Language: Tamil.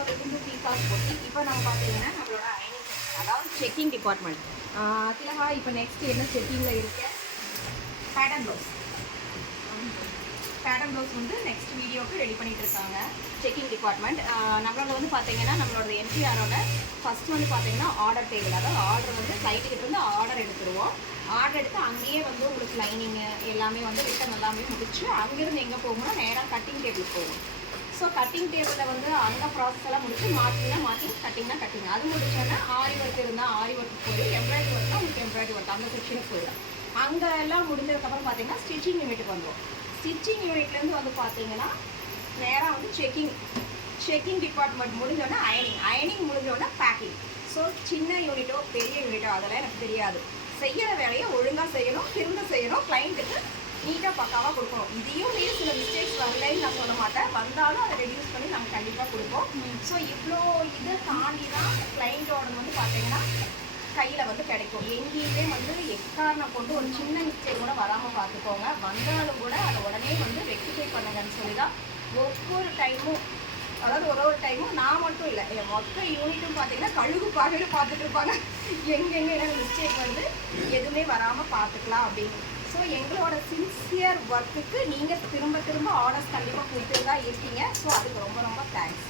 இன்னொரு பீகாக் போட்டு இப்போ நம்ம பார்த்தீங்கன்னா நம்மளோட அயனிங் அதாவது செக்கிங் டிபார்ட்மெண்ட். திலகா இப்போ நெக்ஸ்ட் என்ன செக்கிங்கில் இருக்கு? Pattern blouse. பேட்டர்ன் ப்ளவுஸ் வந்து நெக்ஸ்ட் வீடியோவுக்கு ரெடி பண்ணிட்டு இருக்காங்க செக்கிங் டிபார்ட்மெண்ட். நம்மளோட வந்து பார்த்தீங்கன்னா நம்மளோட என்டிஆரோட ஃபஸ்ட் வந்து பார்த்தீங்கன்னா ஆர்டர் டேபிள், அதாவது ஆர்டர் வந்து கிளைண்ட்டுக்கிட்ட இருந்து ஆர்டர் எடுத்துருவோம். ஆர்டர் எடுத்து அங்கேயே வந்து உங்களுக்கு லைனிங்கு எல்லாமே வந்து ரிட்டன் எல்லாமே முடிச்சு அங்கேருந்து எங்கே போகணும்னா நேராக கட்டிங் டேபிள் போகும். ஸோ கட்டிங் டேபிளில் வந்து அந்த ப்ராசஸ் எல்லாம் முடிச்சு மாற்றினா மாற்றி கட்டிங்னா கட்டிங் அது முடிச்சோன்னா ஆரி ஒர்க் இருந்தால் ஆரி ஒர்க் போய் எம்ப்ராய்டரி ஒர்க்னா உங்களுக்கு எம்ப்ராய்டரி ஒர்க் அந்த செக்ஷனுக்கு போயிடும். அங்கே எல்லாம் முடிஞ்சதுக்கப்புறம் பார்த்தீங்கன்னா ஸ்டிச்சிங் யூனிட்டுக்கு வந்துடும். ஸ்டிச்சிங் யூனிட்லேருந்து வந்து பார்த்தீங்கன்னா நேராக வந்து செக்கிங் டிபார்ட்மெண்ட் முடிஞ்சோடனே அயனிங் முடிஞ்சோடனே பேக்கிங். ஸோ சின்ன யூனிட்டோ பெரிய யூனிட்டோ அதெல்லாம் எனக்கு தெரியாது. செய்கிற வேலையை ஒழுங்காக செய்யணும், திரும்ப செய்யணும், கிளைண்ட்டுக்கு நீட்டாக பக்காவாக கொடுக்கணும். இதையும் மீறி சில மிஸ்டேக்ஸ் வரலைன்னு நான் சொல்ல மாட்டேன், வந்தாலும் அதை ரெடியூஸ் பண்ணி நம்ம கண்டிப்பாக கொடுப்போம். ஸோ இவ்வளோ இதை தாண்டி தான் கிளைண்ட்டோட வந்து பார்த்தீங்கன்னா கையில் வந்து கிடைக்கும். எங்கேயுமே வந்து எக்காரணம் கொண்டு ஒரு சின்ன மிஸ்டேக் கூட வராமல் பார்த்துக்கோங்க. வந்தாலும் கூட அதை உடனே வந்து ரெக்டிஃபை பண்ணுங்கன்னு சொல்லி தான் ஒவ்வொரு டைமும், அதாவது ஒரு டைமும் நான் மட்டும் இல்லை, என் மொத்த யூனிட்டும் பார்த்தீங்கன்னா கழுகு பார்வையில் பார்த்துட்டு இருப்பாங்க. எங்கெங்கே என்ன மிஸ்டேக் வந்து எதுவுமே வராமல் பார்த்துக்கலாம் அப்படின்னு. ஸோ எங்களோட சின்சியர் ஒர்க்குக்கு நீங்கள் திரும்ப ஆர்டர்ஸ் கண்டிப்பாக கொடுத்துட்டு தான் இருக்கீங்க. ஸோ அதுக்கு ரொம்ப ரொம்ப தேங்க்ஸ்.